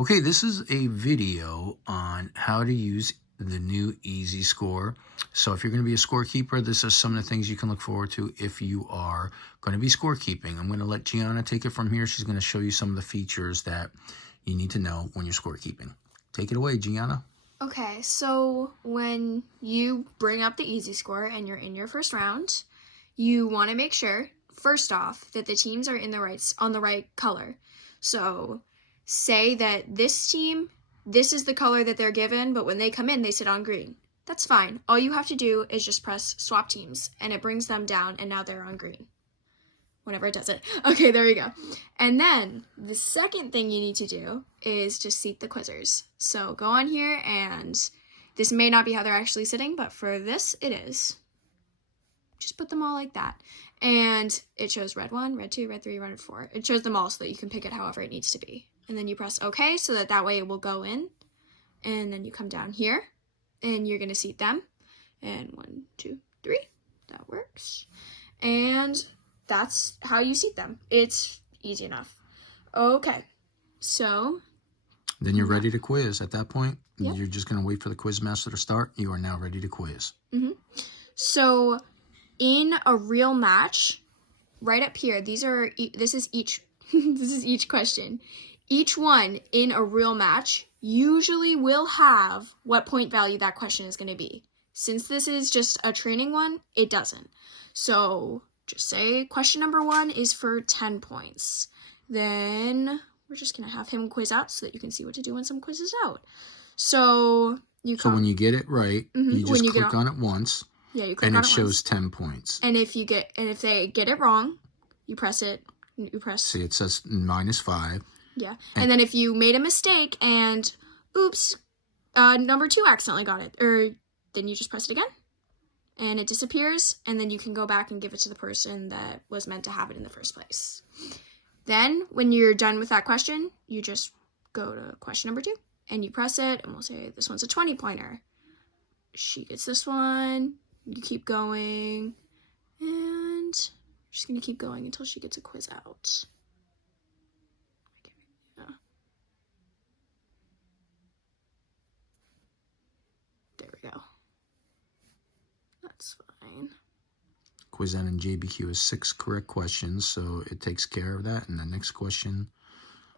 Okay, this is a video on how to use the new EZScore. So if you're going to be a scorekeeper, this is some of the things you can look forward to if you are going to be scorekeeping. I'm going to let Gianna take it from here. She's going to show you some of the features that you need to know when you're scorekeeping. Take it away, Gianna. Okay, so when you bring up the EZScore and you're in your first round, you want to make sure, first off, that the teams are on the right color. So say that this team, this is the color that they're given, but when they come in, they sit on green. That's fine. All you have to do is just press swap teams, and it brings them down, and now they're on green. Whenever it does it. Okay, there you go. And then the second thing you need to do is just seat the quizzers. So go on here, and this may not be how they're actually sitting, but for this, it is. Just put them all like that. And it shows red 1, red 2, red 3, red 4. It shows them all so that you can pick it however it needs to be. And then you press OK so that way it will go in. And then you come down here, and you're going to seat them. And 1, 2, 3. That works. And that's how you seat them. It's easy enough. Okay, so then you're ready to quiz. At that point, yep. You're just going to wait for the quiz master to start. You are now ready to quiz. So in a real match, right up here, this is each question. Each one in a real match usually will have what point value that question is going to be. Since this is just a training one, it doesn't. So just say question number 1 is for 10 points. Then we're just going to have him quiz out so that you can see what to do when some quiz is out. So when you get it right, you just click on it once. Yeah, you click and on it shows 10 points. And if they get it wrong, you press. See, it says -5. Yeah. And then if you made a mistake and oops, number 2 accidentally got it, then you just press it again. And it disappears, and then you can go back and give it to the person that was meant to have it in the first place. Then, when you're done with that question, you just go to question number 2, and you press it, and we'll say this one's a 20-pointer. She gets this one, you keep going, and we're just going to keep going until she gets a quiz out. There we go. That's fine. Quiz N and JBQ is 6 correct questions, so it takes care of that. And the next question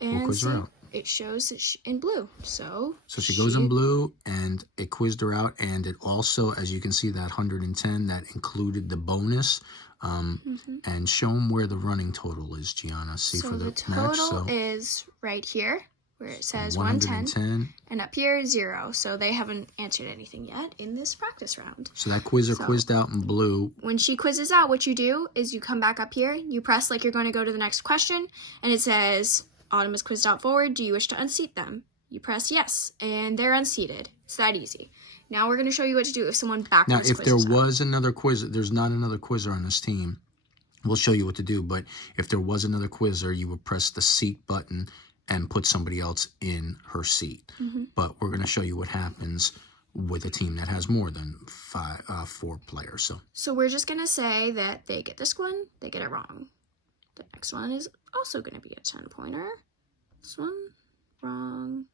will quiz her out. It shows in blue. So she goes in blue, and it quizzed her out. And it also, as you can see, that 110, that included the bonus. And show them where the running total is, Gianna. See, for the match. So is right here, where it says 110, and up here 0. So they haven't answered anything yet in this practice round. So that quizzer quizzed out in blue. When she quizzes out, what you do is you come back up here, you press like you're going to go to the next question, and it says, Autumn is quizzed out forward, do you wish to unseat them? You press yes, and they're unseated. It's that easy. Now we're going to show you what to do if someone backwards quizzes. Now, if there was another quizzer, there's not another quizzer on this team. We'll show you what to do, but if there was another quizzer, you would press the seat button and put somebody else in her seat. But we're going to show you what happens with a team that has more than 4 players. So we're just going to say that they get this one, they get it wrong. The next one is also going to be a 10-pointer. This one, wrong.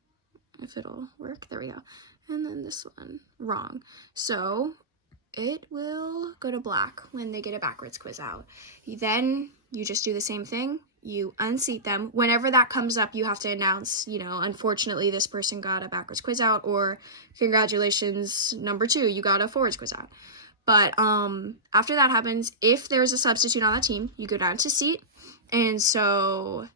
If it'll work, there we go. And then this one, wrong. So it will go to black when they get a backwards quiz out. Then you just do the same thing. You unseat them. Whenever that comes up, you have to announce, unfortunately, this person got a backwards quiz out, or congratulations, number 2, you got a forwards quiz out. But after that happens, if there's a substitute on that team, you go down to seat. And so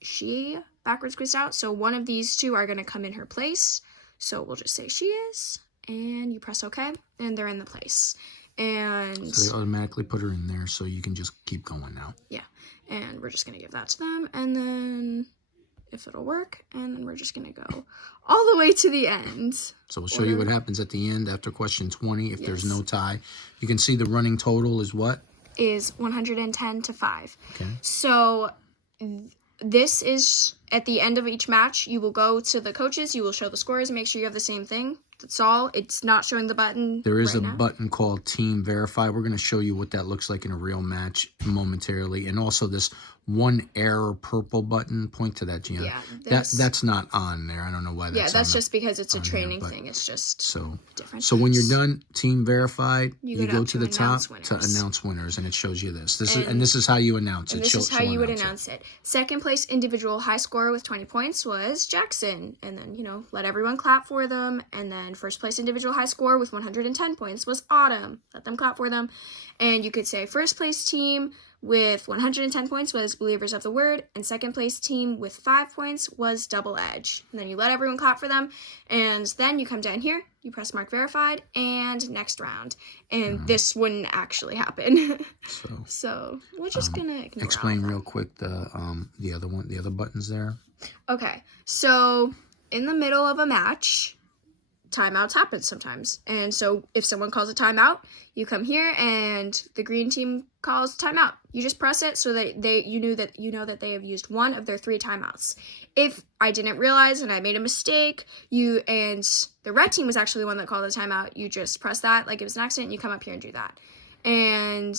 she backwards quizzed out. So one of these 2 are going to come in her place. So we'll just say she is. And you press OK, and they're in the place. And so they automatically put her in there, so you can just keep going now. Yeah. And we're just going to give that to them, and then if it'll work, and then we're just going to go all the way to the end. So we'll show you what happens at the end after question 20. If there's no tie, you can see the running total is what? Is 110 to 5. Okay. So this is at the end of each match, you will go to the coaches, you will show the scores, and make sure you have the same thing. That's all. It's not showing the button. There is right a now. button called Team Verify. We're going to show you what that looks like in a real match momentarily. And also this one error purple button. Point to that, Gianna. Yeah, that's not on there. I don't know why that's that's on just because it's a on training there, thing. It's just so different. So when you're done, Team Verified, you go to the top announce to winners. announce winners, and it shows you this. This is how you announce it. And this is how you would announce it. Second place individual high scorer with 20 points was Jackson. And then, let everyone clap for them. And then first place individual high scorer with 110 points was Autumn. Let them clap for them. And you could say first place team with 110 points was Believers of the Word, and second place team with 5 points was Double Edge. And then you let everyone clap for them, and then you come down here, you press Mark Verified, and next round. And this wouldn't actually happen. So we're just gonna explain real quick the other buttons there. Okay, so in the middle of a match, timeouts happen sometimes. And so if someone calls a timeout, you come here and the green team calls timeout. You just press it so that you know that they have used one of their 3 timeouts. If I didn't realize and I made a mistake, and the red team was actually the one that called the timeout, you just press that like it was an accident, and you come up here and do that. And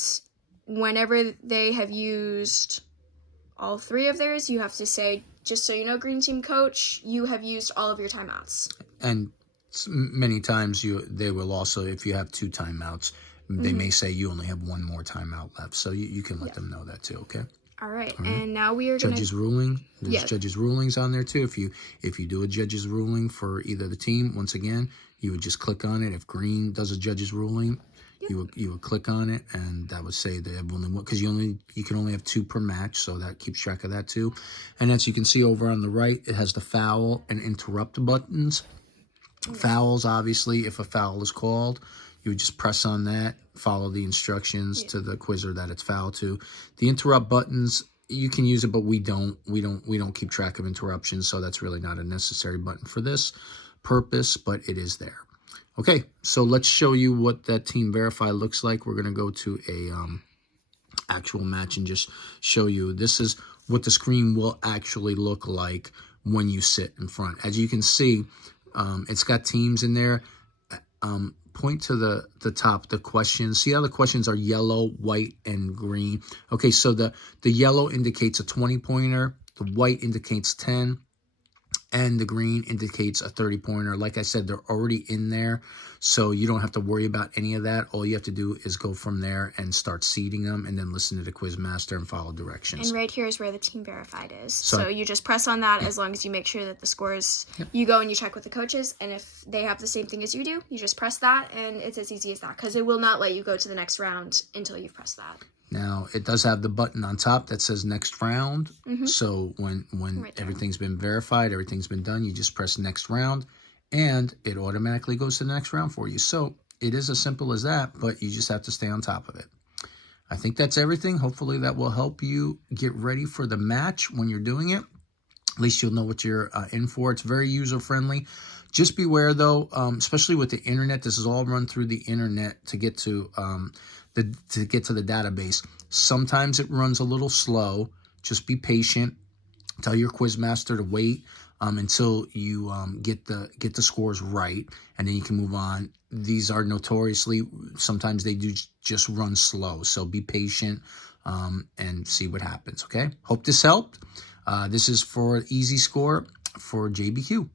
whenever they have used all 3 of theirs, you have to say, just so you know, green team coach, you have used all of your timeouts. And many times they will also, if you have 2 timeouts, they may say you only have 1 more timeout left. So you can let them know that too, okay? All right. And now we are judges ruling. There's Yes. judges rulings on there too. If you do a judges ruling for either the team, once again, you would just click on it. If green does a judges ruling, you would click on it, and that would say they have only one, because you can only have 2 per match, so that keeps track of that too. And as you can see over on the right, it has the foul and interrupt buttons. Fouls, obviously, if a foul is called, you would just press on that, follow the instructions to the quizzer that it's foul to. The interrupt buttons, you can use it, but we don't keep track of interruptions, so that's really not a necessary button for this purpose, but it is there. Okay, so let's show you what that Team Verify looks like. We're going to go to a actual match and just show you. This is what the screen will actually look like when you sit in front. As you can see, it's got teams in there. Point to the top, the questions. See how the questions are yellow, white, and green? Okay, so the yellow indicates a 20-pointer, the white indicates 10, and the green indicates a 30-pointer. Like I said, they're already in there, so you don't have to worry about any of that. All you have to do is go from there and start seeding them, and then listen to the Quizmaster and follow directions. And right here is where the Team Verified is. So you just press on that as long as you make sure that the scores, you go and you check with the coaches, and if they have the same thing as you do, you just press that, and it's as easy as that, because it will not let you go to the next round until you've pressed that. Now, it does have the button on top that says next round. So when everything's been verified, everything's been done, you just press next round, and it automatically goes to the next round for you. So it is as simple as that, but you just have to stay on top of it. I think that's everything. Hopefully that will help you get ready for the match when you're doing it. At least you'll know what you're in for. It's very user-friendly. Just beware, though, especially with the internet. This is all run through the internet to get to the database. Sometimes it runs a little slow. Just be patient. Tell your Quizmaster to wait until you get the scores right, and then you can move on. These are notoriously, sometimes they do just run slow. So be patient and see what happens, okay? Hope this helped. This is for EZScore for JBQ.